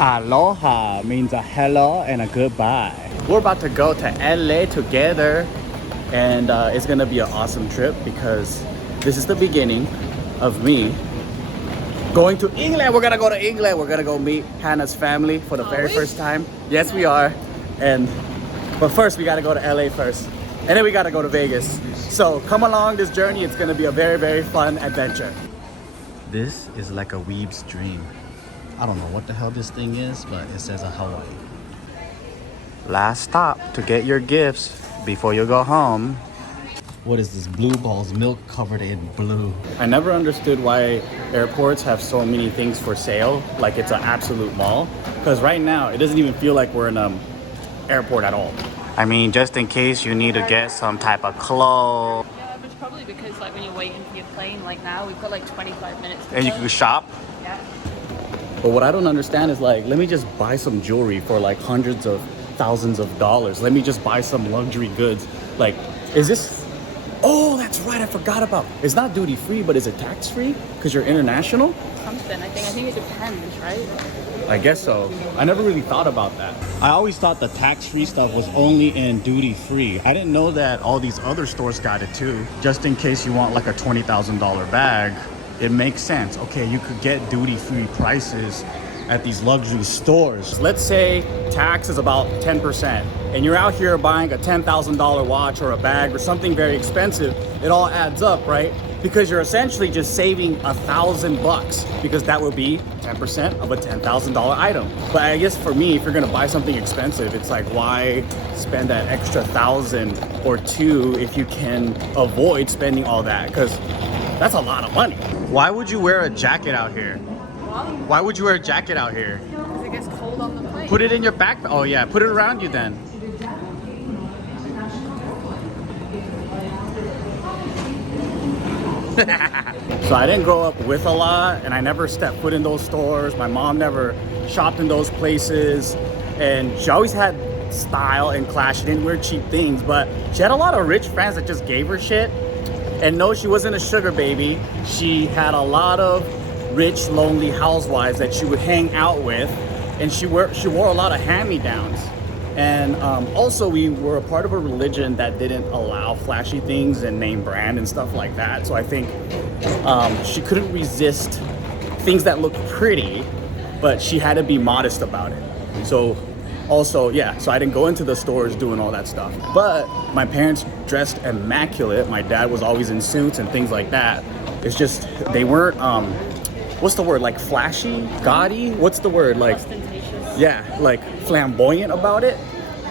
Aloha means a hello and a goodbye. We're about to go to LA together, and it's gonna be an awesome trip because this is the beginning of me going to England. We're gonna go to England. We're gonna go meet Hannah's family for the very first time. Yes, we are. But first we gotta go to LA first, and then we gotta go to Vegas. So come along this journey. It's gonna be a very, very fun adventure. This is like a weeb's dream. I don't know what the hell this thing is, but it says a Hawaii. Last stop to get your gifts before you go home. What is this? Blue balls, milk covered in blue. I never understood why airports have so many things for sale, like it's an absolute mall. Because right now, it doesn't even feel like we're in an airport at all. I mean, just in case you need to get some type of clothes. Yeah, but it's probably because like when you're waiting for your plane, like now, we've got like 25 minutes to And you go. can shop? Yeah. But what I don't understand is like, let me just buy some jewelry for like hundreds of thousands of dollars. Let me just buy some luxury goods. Like, is this, oh, that's right, I forgot about. It's not duty free, but is it tax free? Because you're international? Something, I think it depends, right? I guess so. I never really thought about that. I always thought the tax free stuff was only in duty free. I didn't know that all these other stores got it too. Just in case you want like a $20,000 bag. It makes sense. Okay, you could get duty-free prices at these luxury stores. Let's say tax is about 10%, and you're out here buying a $10,000 watch or a bag or something very expensive. It all adds up, right? Because you're essentially just saving $1,000, because that will be 10% of a $10,000 item. But I guess for me, if you're gonna buy something expensive, it's like, why spend that extra $1,000 or $2,000 if you can avoid spending all that? Because that's a lot of money. Why would you wear a jacket out here? What? Why would you wear a jacket out here? Because it gets cold on the plane. Put it in your backpack. Oh yeah, put it around you then. So I didn't grow up with a lot, and I never stepped foot in those stores. My mom never shopped in those places, and she always had style and class. She didn't wear cheap things, but she had a lot of rich friends that just gave her shit. And no, she wasn't a sugar baby. She had a lot of rich, lonely housewives that she would hang out with, and she wore a lot of hand-me-downs. And also, we were a part of a religion that didn't allow flashy things and name brand and stuff like that. So I think she couldn't resist things that looked pretty, but she had to be modest about it. So also, yeah, so I didn't go into the stores doing all that stuff. But my parents dressed immaculate. My dad was always in suits and things like that. It's just, they weren't, what's the word? Like flashy, gaudy? What's the word? Like, Ostentatious. yeah, like flamboyant about it.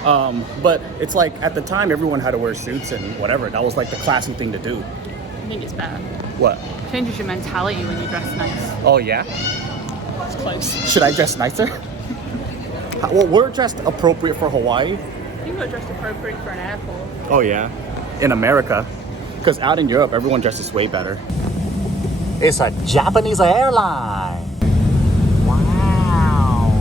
But it's like at the time, everyone had to wear suits and whatever. That was like the classy thing to do. I think it's better. What? Changes your mentality when you dress nice. Oh yeah? It's close. Should I dress nicer? Well, we're dressed appropriate for Hawaii. I think we're dressed appropriate for an airport. Oh yeah, in America. Because out in Europe, everyone dresses way better. It's a Japanese airline. Wow.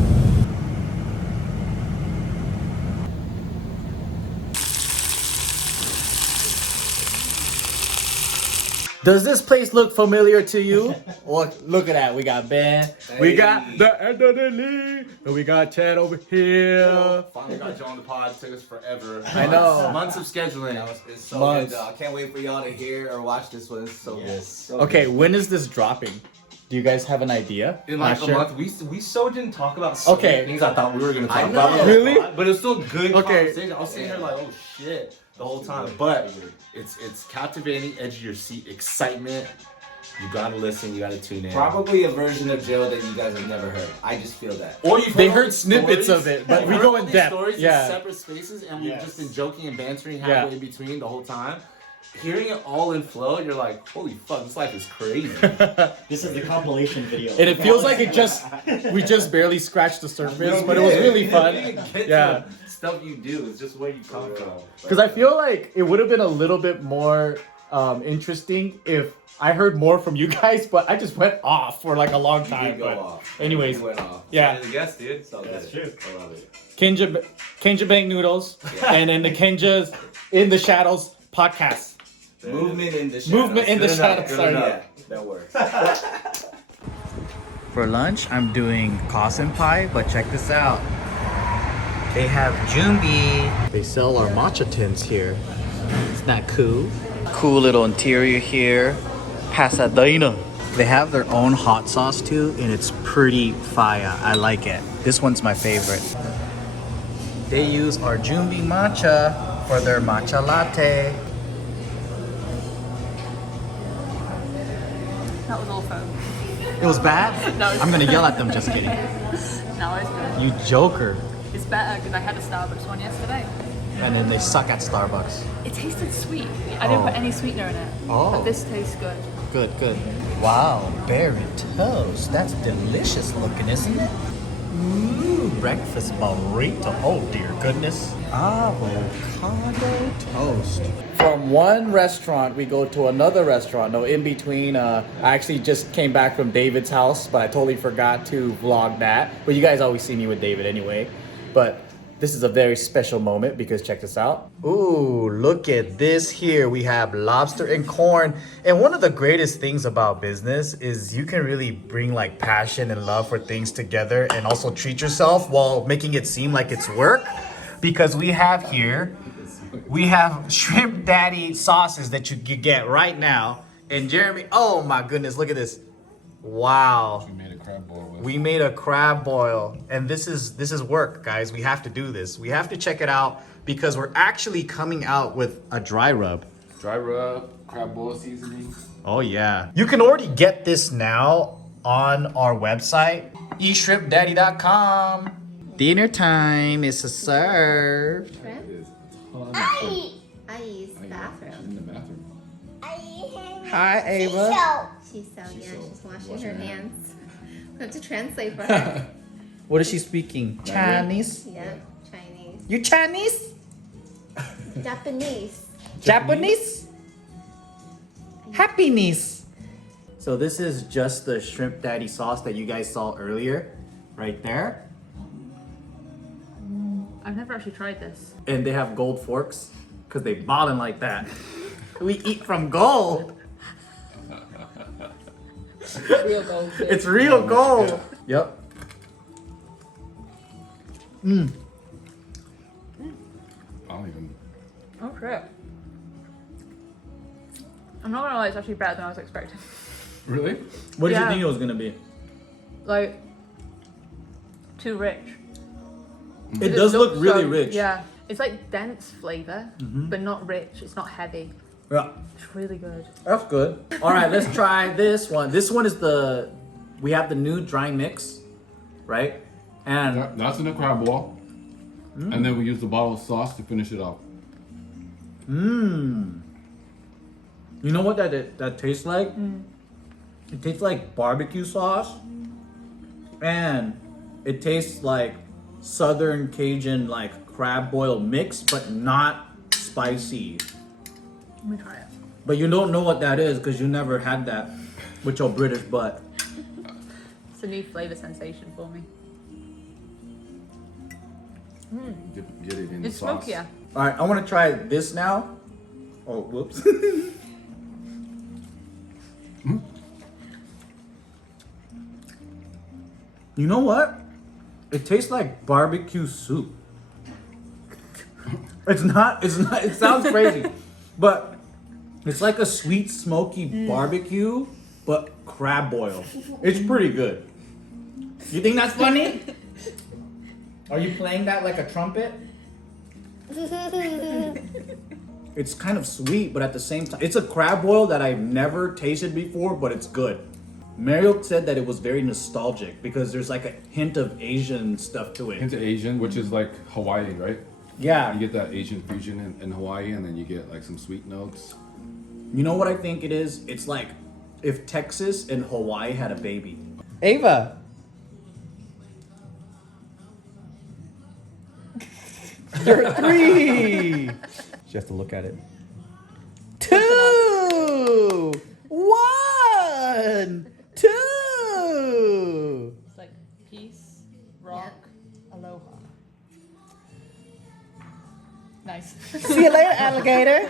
Does this place look familiar to you? Look at that. We got Ben. Hey. We got the end of the league. And we got Ted over here. Finally got you on the pod. It took us forever. I know. Months of scheduling. It's so Months. good. I can't wait for y'all to hear or watch this one. It's so good. So Okay, when is this dropping? Do you guys have an idea? In like Not a sure. month, we so didn't talk about so Okay. many things I thought we were gonna talk I know. about. Really? But it's still good Okay. conversation. I was sitting here like, oh shit, the whole time. But it's captivating, edge of your seat, excitement. You gotta listen. You gotta tune in. Probably a version of Joe that you guys have never heard. I just feel that. Or you've They all heard these snippets stories, of it, but you've we heard go all in these depth. Stories Yeah. in separate spaces, and we've Yes. just been joking and bantering Yeah. halfway between the whole time. Hearing it all in flow, you're like, holy fuck, this life is crazy. This is the compilation video. And it feels like we just barely scratched the surface, but it was really fun. You didn't get Yeah. to stuff you do. It's just where you come from. Because I feel like it would have been a little bit more interesting if I heard more from you guys, but I just went off for like a long You time. did go But off. anyways, You went off. yeah. Yes, dude. So That's good. true. I love it. Kenja Bang Noodles, and then the Kenja's in the Shadows podcast. Movement in the shadows. Movement in the Good enough, shadows. good Sorry. enough. Yeah, that works. For lunch, I'm doing Kasen pie, but check this out. They have Jumbi. They sell our matcha tins here. Isn't that cool? Cool little interior here. Pasadena. They have their own hot sauce too, and it's pretty fire. I like it. This one's my favorite. They use our Jumbi matcha for their matcha latte. That was all foam. It was bad? No, I'm gonna yell at them, just kidding. No, it's good. You joker. It's better because I had a Starbucks one yesterday. And then they suck at Starbucks. It tasted sweet. I didn't put any sweetener in it. Oh. But this tastes good. Good, good. Wow, berry toast. That's delicious looking, isn't it? Ooh, breakfast burrito. Oh dear goodness. Avocado toast. From one restaurant, we go to another restaurant. No, in between, I actually just came back from David's house, but I totally forgot to vlog that. But you guys always see me with David anyway. But this is a very special moment because check this out. Ooh, look at this here. We have lobster and corn. And one of the greatest things about business is you can really bring like passion and love for things together and also treat yourself while making it seem like it's work. Because we have here, we have Shrimp Daddy sauces that you can get right now. And Jeremy, oh my goodness, look at this. Wow. We made a crab boil. We made a crab boil, and this is work, guys. We have to do this. We have to check it out because we're actually coming out with a dry rub. Dry rub, crab boil seasoning. Oh yeah. You can already get this now on our website, eatshrimpdaddy.com. Dinner time is served. Ayi's bathroom. In the bathroom. Hi, Ava. She's so young. She's washing her hands. We have to translate for her. What is she speaking? Chinese? Yeah, Chinese. You Chinese? Japanese. Japanese? Happiness. So this is just the Shrimp Daddy sauce that you guys saw earlier, right there. I've never actually tried this. And they have gold forks because they ballin' like that. We eat from gold. Real gold. It's real gold. Yep. I don't even. Oh shit. I'm not gonna lie, it's actually better than I was expecting. Really? What did you Yeah. think it was gonna be? Like, too rich. It does look looks really so- rich. Yeah. It's like dense flavor, but not rich. It's not heavy. Yeah. It's really good. That's good. All right, let's try this one. This one is we have the new dry mix, right? And That's in the crab boil. And then we use the bottle of sauce to finish it off. you know what that tastes like? It tastes like barbecue sauce, and it tastes like Southern Cajun like crab boil mix, but not spicy. Let me try it. But you don't know what that is because you never had that with your British butt. It's a new flavor sensation for me. Get it in the It's sauce. smokier. All right, I want to try this now. Oh, whoops. You know what? It tastes like barbecue soup. It's not, it sounds crazy, but it's like a sweet, smoky barbecue, but crab boil. It's pretty good. You think that's funny? Are you playing that like a trumpet? It's kind of sweet, but at the same time, it's a crab boil that I've never tasted before, but it's good. Mario said that it was very nostalgic because there's like a hint of Asian stuff to it. Into Asian, which is like Hawaii, right? Yeah. You get that Asian fusion in Hawaii, and then you get like some sweet notes. You know what I think it is? It's like if Texas and Hawaii had a baby. Ava. You're 3. She has to look at it. 2. 1. 2. It's like peace, rock, aloha. Nice. See you later, alligator.